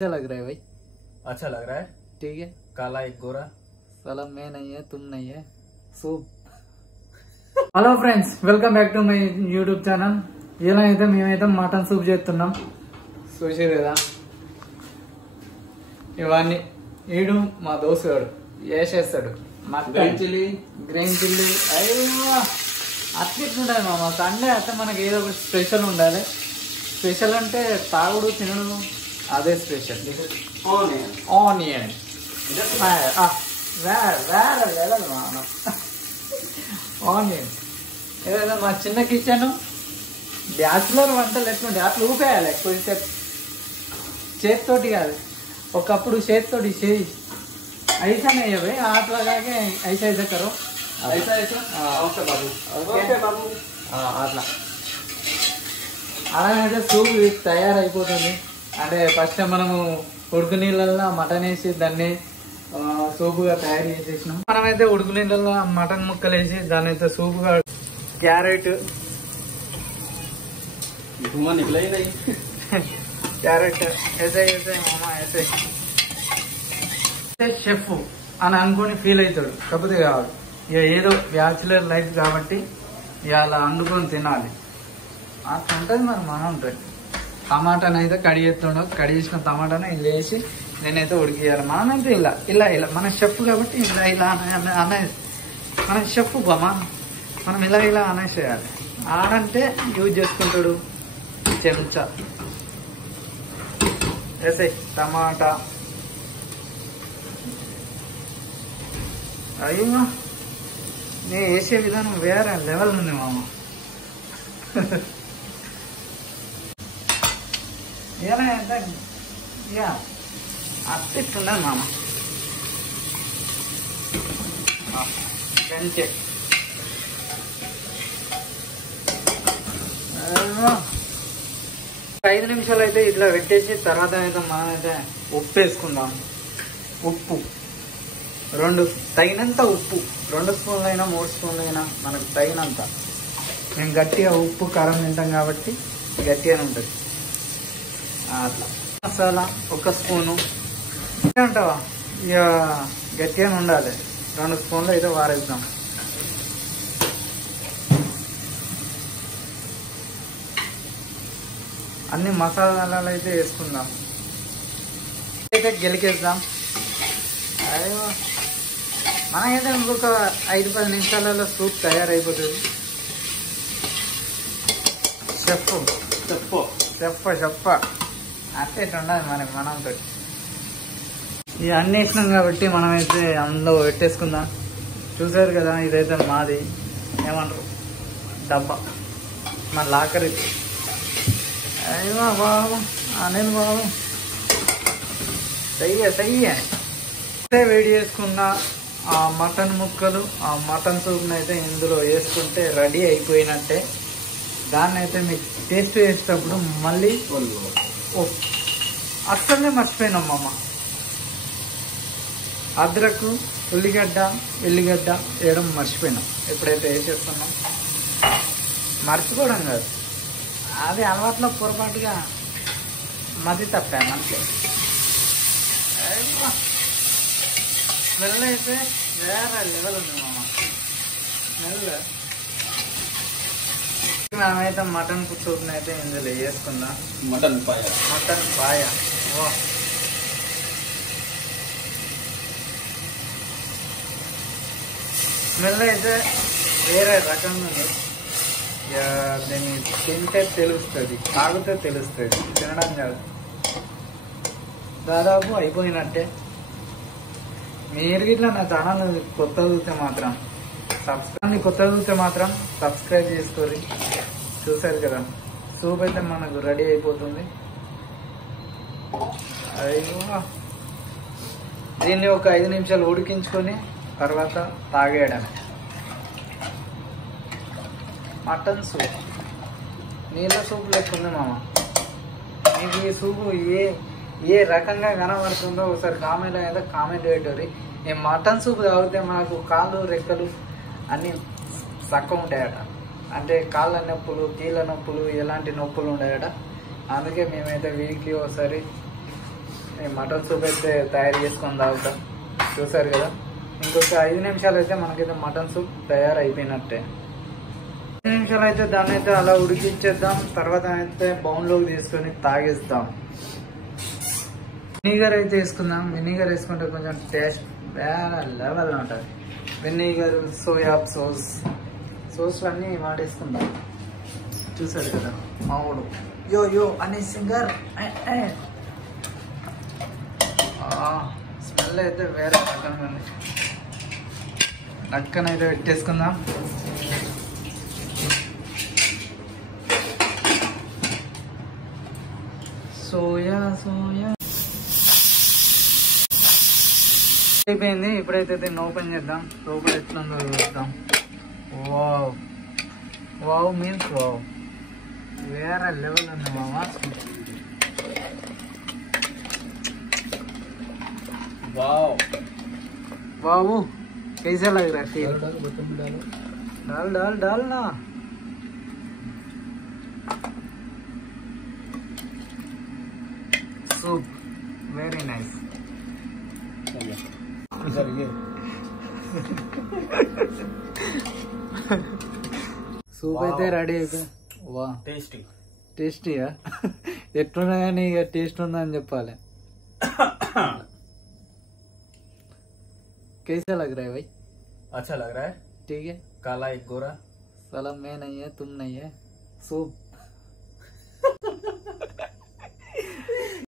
अच्छा लग रहा है भाई। अच्छा लग रहा है। ठीक है, काला एक गोरा। साला मैं नहीं है तुम नहीं है soup. Hello friends, welcome back to my YouTube channel. ఇలా అయితే మేమైతే మటన్ సూప్ చేస్తున్నాం. చూసారు కదా, ఇవన్నీ ఈడు మా దోస్తుగాడు వేసేస్తాడు. గ్రీన్ చిల్లీ అయ్యో అట్లుంటుంది మామ. సండే అయితే మనకి ఏదో ఒక స్పెషల్ ఉండాలి. స్పెషల్ అంటే తాగుడు తినడు, అదే స్పెషల్. ఆనియన్ వేరే మామ. ఆనియన్ ఏదైనా మా చిన్న కిచెన్ బ్యాచులర్ వంటలు ఎట్లుంటాయి అట్లా ఊపేయాలి. కొద్దిసేపు చేతితోటి కాదు, ఒకప్పుడు చేతితోటి చేయి ऐसा नहीं है भाई, आप लगा के ऐसा ऐसा करो. ऐसा ऐसा ओके बाबू, ओके बाबू. అట్లా అలాగైతే సూప్ తయారైపోతుంది. అంటే ఫస్ట్ మనము ఉడుకు నీళ్ళల్లో మటన్ వేసి దాన్ని సూపుగా తయారు చేసేసినాం. మనమైతే ఉడుకు నీళ్ళల్లో మటన్ ముక్కలు వేసి దాన్ని అయితే సూపుగా క్యారెట్ धुआं निकला ही नहीं. క్యారెట్ వేసే మామ వేసే షెఫ్ అని అనుకుని ఫీల్ అవుతాడు. కాకపోతే కాదు, ఇక ఏదో బ్యాచులర్ లైఫ్ కాబట్టి ఇక అలా వండుకొని తినాలి. అట్లా ఉంటుంది మరి. మనం ఉంటుంది టమాటాను అయితే కడిగేస్తుండో, కడిగేసిన టమాటాను ఇలా వేసి నేనైతే ఉడికియాలి. మనమైతే ఇలా ఇలా ఇలా మన షెఫ్ కాబట్టి ఇలా ఇలా అనే మన షెఫ్ మనం ఇలా ఇలా అనేసేయాలి. ఆడంటే యూజ్ చేసుకుంటాడు చెంచా. వేసే టమాటా. అయ్యో నేను వేసే విధానం వేరే లెవెల్ ఉంది మామ. ఎలా అంటే ఇక అట్టిస్తుండదు మామ. గంటే 5 నిమిషాలు అయితే ఇట్లా పెట్టేసి తర్వాత అయితే మనం అయితే ఉప్పు వేసుకుందాం. ఉప్పు తగినంత ఉప్పు 2 స్పూన్లు అయినా 3 స్పూన్లు అయినా మనకు తగినంత. మేము గట్టిగా ఉప్పు కారం తింటాం కాబట్టి గట్టిగానే ఉంటుంది. అట్లా మసాలా 1 స్పూను అంటావా, ఇక గట్టిగానే ఉండాలి. 2 స్పూన్లు అయితే వారేద్దాం. అన్ని మసాలాలు అయితే వేసుకుందాం. అయితే గెలికేద్దాం. అయ్యో మనకైతే ఇంకొక 5-10 నిమిషాలలో సూప్ తయారైపోతుంది. చెప్ప అట్లా ఉండాలి మనకి. మనంతో ఇవి అన్నీ వేసినాం కాబట్టి మనమైతే అందులో పెట్టేసుకుందాం. చూసారు కదా, ఇదైతే మాది ఏమంటారు డబ్బా, మన లాకర్ ఇది. అయ్యో బాబు నేను బాబు సయ్యే వేడి చేసుకున్న ఆ మటన్ ముక్కలు, ఆ మటన్ సూప్ని అయితే ఇందులో వేసుకుంటే రెడీ అయిపోయినట్టే. దాన్ని అయితే మీకు టేస్ట్ చేసేటప్పుడు మళ్ళీ అస్సలే మర్చిపోయినాం అద్రకు ఉల్లిగడ్డ వేయడం మర్చిపోయినాం. ఎప్పుడైతే వేసేస్తున్నాం, మర్చిపోవడం కాదు, అది అలవాట్లో పొరపాటుగా మది తప్పాను అంతే. స్మెల్ అయితే వేరే లెవెల్ ఉంది మామ. స్మెల్ మేమైతే మటన్ సూప్ని అయితే ఇందులో వేసుకుందాం. मटन పాయ స్మెల్ అయితే వేరే రకంగా ఉంది. దీన్ని తింటే తెలుస్తుంది, తాగితే తెలుస్తుంది, తినడం కాదు. దాదాపు అయిపోయినట్టే. మీరు ఇట్లా నా ఛానల్ కొత్త చూస్తే మాత్రం సబ్స్క్రైబ్ చేసుకోండి. చూసారు కదా, సూప్ అయితే మనకు రెడీ అయిపోతుంది. అయ్యో దీన్ని ఒక 5 నిమిషాలు ఉడికించుకొని తర్వాత తాగేయడమే. మటన్ సూప్ నీళ్ళ సూప్ లేకుంది మామ. మీకు ఈ సూపు ఏ రకంగా కనబడుతుందో ఒకసారి కామెంట్ పెట్టండి. ఈ మటన్ సూప్ తాగితే మనకు కాళ్ళు రెక్కలు అన్నీ తక్కువ ఉంటాయట. అంటే కాళ్ళ నొప్పులు, కీళ్ళ నొప్పులు, ఎలాంటి నొప్పులు ఉంటాయట. అందుకే మేమైతే వీక్లీ ఒకసారి ఈ మటన్ సూప్ అయితే తయారు చేసుకొని తాగుతాం. చూసారు కదా, ఇంకొక 5 నిమిషాలు అయితే మనకైతే మటన్ సూప్ తయారైపోయినట్టే. 5 నిమిషాలు అయితే దాన్ని అయితే అలా ఉడికించేద్దాం. తర్వాత అయితే బౌన్లోకి తీసుకొని తాగేస్తాం. వెనిగర్ అయితే వేసుకుందాం. వెనిగర్ వేసుకుంటే కొంచెం టేస్ట్ వేరే లెవెల్ ఉంటుంది. వెనిగర్, సోయా సోస్ అన్నీ వాడేసుకుందాం. చూసారు కదా మావుడు యో యో అని సింగర్. స్మెల్ అయితే వేరే రకంగా ఉంది. నక్కనైతే పెట్టేసుకుందాం. సోయా అయిపోయింది. ఇప్పుడైతే దీన్ని ఓపెన్ చేద్దాం. లోపల ఎట్లుందో చూద్దాం. వావ్ వావ్ మీన్స్ వావ్, వేరే లెవెల్ ఉంది మామా. वाओ वाओ कैसा लग रहा है तेल? डाल डाल डाल ना. Soup very nice. సూప్ అయితే రెడీ అయిపోయి. వా టేస్టీయా? ఎట్లున్నా కానీ ఇక టేస్ట్ ఉందని చెప్పాలి. कैसा लग रहा है भाई? अच्छा लग रहा है. ठीक है. काला एक गोरा. साला मैं नहीं है तुम नहीं है. सूप